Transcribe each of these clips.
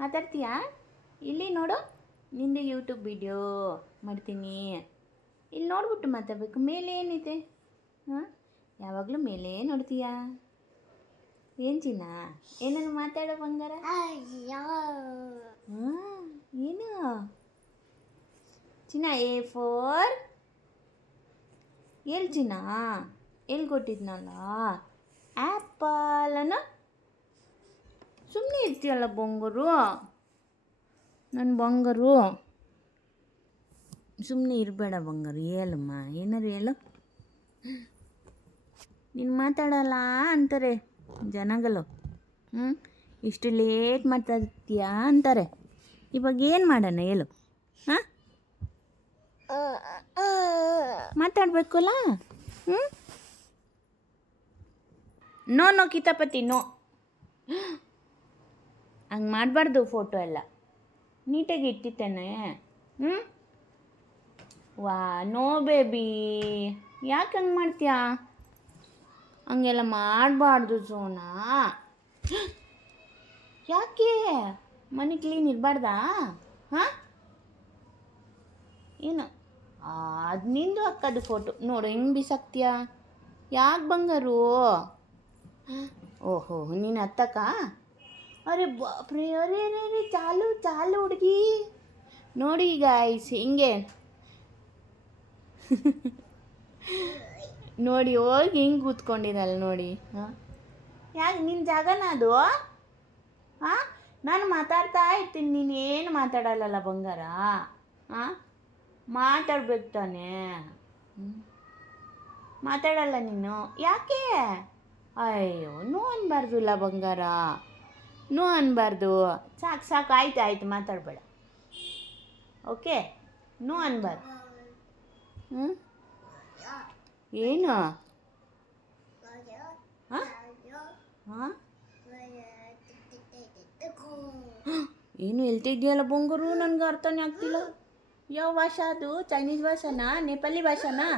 ಮಾತಾಡ್ತೀಯಾ? ಇಲ್ಲಿ ನೋಡು, ನಿಂದು ಯೂಟ್ಯೂಬ್ ವಿಡಿಯೋ ಮಾಡ್ತೀನಿ. ಇಲ್ಲಿ ನೋಡ್ಬಿಟ್ಟು ಮಾತಾಡಬೇಕು. ಮೇಲೆ ಏನಿದೆ? ಹಾಂ, ಯಾವಾಗಲೂ ಮೇಲೆ ನೋಡ್ತೀಯಾ? ಏನು ಚಿನ್ನ? ಏನಾದ್ರು ಮಾತಾಡೋ ಬಂಗಾರ? ಹಾಂ, ಏನು ಚಿನ್ನ? ಎ ಫೋರ್ ಎಲ್ಲಿ ಚಿನ್ನ? ಎಲ್ಲಿ ಕೊಟ್ಟಿದ್ನಲ್ಲ ಆ್ಯಪಲ್ ಅನ್ನೋ. ಸುಮ್ಮನೆ ಇರ್ತೀಯಲ್ಲ ಬಂಗಾರು, ನನ್ನ ಬಂಗಾರು. ಸುಮ್ಮನೆ ಇರಬೇಡ ಬಂಗಾರು. ಹೇಳಮ್ಮ, ಏನಾರು ಹೇಳು. ನೀನು ಮಾತಾಡಲ್ಲ ಅಂತಾರೆ ಜನಗಳು. ಇಷ್ಟು ಲೇಟ್ ಮಾತಾಡ್ತೀಯಾ ಅಂತಾರೆ. ಇವಾಗ ಏನು ಮಾಡೋಣ ಹೇಳು? ಹಾಂ, ಮಾತಾಡಬೇಕಲ್ಲ. ನೋ ನೋ ಕಿತಾಪತಿ ನೋ. ಹಂಗೆ ಮಾಡಬಾರ್ದು. ಫೋಟೋ ಎಲ್ಲ ನೀಟಾಗಿ ಇಟ್ಟಿತ್ತೇನೆ. ವಾ ನೋ ಬೇಬಿ, ಯಾಕೆ ಹಂಗೆ ಮಾಡ್ತೀಯಾ? ಹಂಗೆಲ್ಲ ಮಾಡಬಾರ್ದು ಸೋನಾ. ಯಾಕೆ ಮನೆ ಕ್ಲೀನ್ ಇರಬಾರ್ದಾ? ಹಾಂ, ಏನು ಅದು ನಿಂದು ಅಕ್ಕದು ಫೋಟೋ ನೋಡು ಹೆಂಗೆ ಬಿಸಾಕ್ತೀಯಾ? ಯಾಕೆ ಬಂಗಾರು? ಓಹೋ, ನೀನು ಹತ್ತಕ್ಕ? ಅರೆ ಬಾಪ್ರೆ, ಅರೆ ಅರೆ ಅರೆ, ಚಾಲು ಚಾಲು ಹುಡುಗಿ. ನೋಡಿ ಈಗ ಹಿಂಗೆ ನೋಡಿ ಹೋಗಿ ಹಿಂಗೆ ಕೂತ್ಕೊಂಡಿದ್ದಲ್ಲ ನೋಡಿ. ಹಾಂ, ಯಾಕೆ ನಿನ್ನ ಜಾಗನ ಅದು? ಹಾಂ, ನಾನು ಮಾತಾಡ್ತಾ ಇರ್ತೀನಿ, ನೀನು ಏನು ಮಾತಾಡಲ್ಲಲ್ಲ ಬಂಗಾರ. ಹಾಂ, ಮಾತಾಡ್ಬೇಕು ತಾನೇ. ಮಾತಾಡಲ್ಲ ನೀನು, ಯಾಕೆ? ಅಯ್ಯೋ, ನೋ ಅನ್ಬಾರ್ದುಲ್ಲ ಬಂಗಾರ, ನೋ ಅನ್ಬಾರ್ದು. ಸಾಕು ಸಾಕು, ಆಯ್ತು ಆಯಿತು, ಮಾತಾಡಬೇಡ. ಓಕೆ, ನೋ ಅನ್ಬಾರ್ದು. ಏನು? ಹಾಂ ಹಾಂ, ಏನು ಹೇಳ್ತಿದ್ಯಲ್ಲ ಬಂಗಾರು? ನನಗೆ ಅರ್ಥನೇ ಆಗ್ತಿಲ್ಲ. ಯಾವ ಭಾಷೆ ಅದು? ಚೈನೀಸ್ ಭಾಷೆನಾ? ನೇಪಾಳಿ ಭಾಷೆನಾ?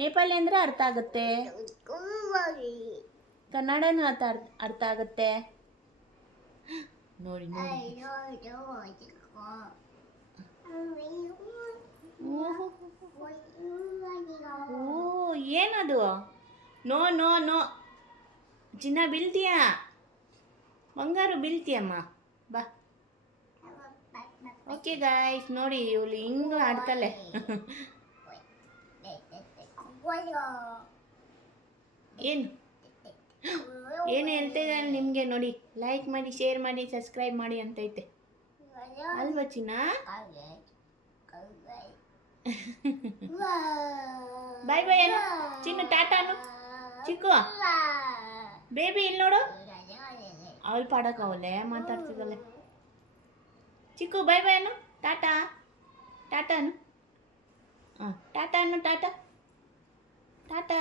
ನೇಪಾಳಿ ಅಂದರೆ ಅರ್ಥ ಆಗುತ್ತೆ, ಕನ್ನಡನೂ ಅರ್ಥ ಆಗುತ್ತೆ. ನೋಡಿ ನೋಡಿ. ಓ, ಏನದು? ನೋ ನೋ ನೋ ಚಿನ್ನ, ಬೀಳ್ತೀಯಾ ಬಂಗಾರು? ಬೀಳ್ತೀಯಮ್ಮ, ಬಾ. ಓಕೆ ಗಾಯ್ಸ್, ನೋಡಿ ಇವಳು ಹಿಂಗೆ ಆಡ್ತಾಳೆ. ಏನು ಏನು ಹೇಳ್ತಾ ಇದ್ದಾನೆ ನಿಮಗೆ? ನೋಡಿ, ಲೈಕ್ ಮಾಡಿ, ಶೇರ್ ಮಾಡಿ, ಸಬ್ಸ್ಕ್ರೈಬ್ ಮಾಡಿ ಅಂತೈತೆ ಅಲ್ವಾ ಚಿನ್ನ? ಬಾಯ್ ಬಾಯ್ ಅನು ಚಿನ್ನು, ಟಾಟಾನು. ಚಿಕ್ಕು ಬೇಬಿ ಇಲ್ಲಿ ನೋಡು, ಅವಳು ಪಾಡೋಕ್ಕಾವಲ್ಲೇ, ಮಾತಾಡ್ತಿದ್ದಾಳೆ. ಚಿಕ್ಕು ಬಾಯ್ ಬಾಯ್ ಅನು, ಟಾಟಾ ಟಾಟಾ ಅನು. ಹಾಂ, ಟಾಟಾ ಅನ್ನು, ಟಾಟಾ ಟಾಟಾ.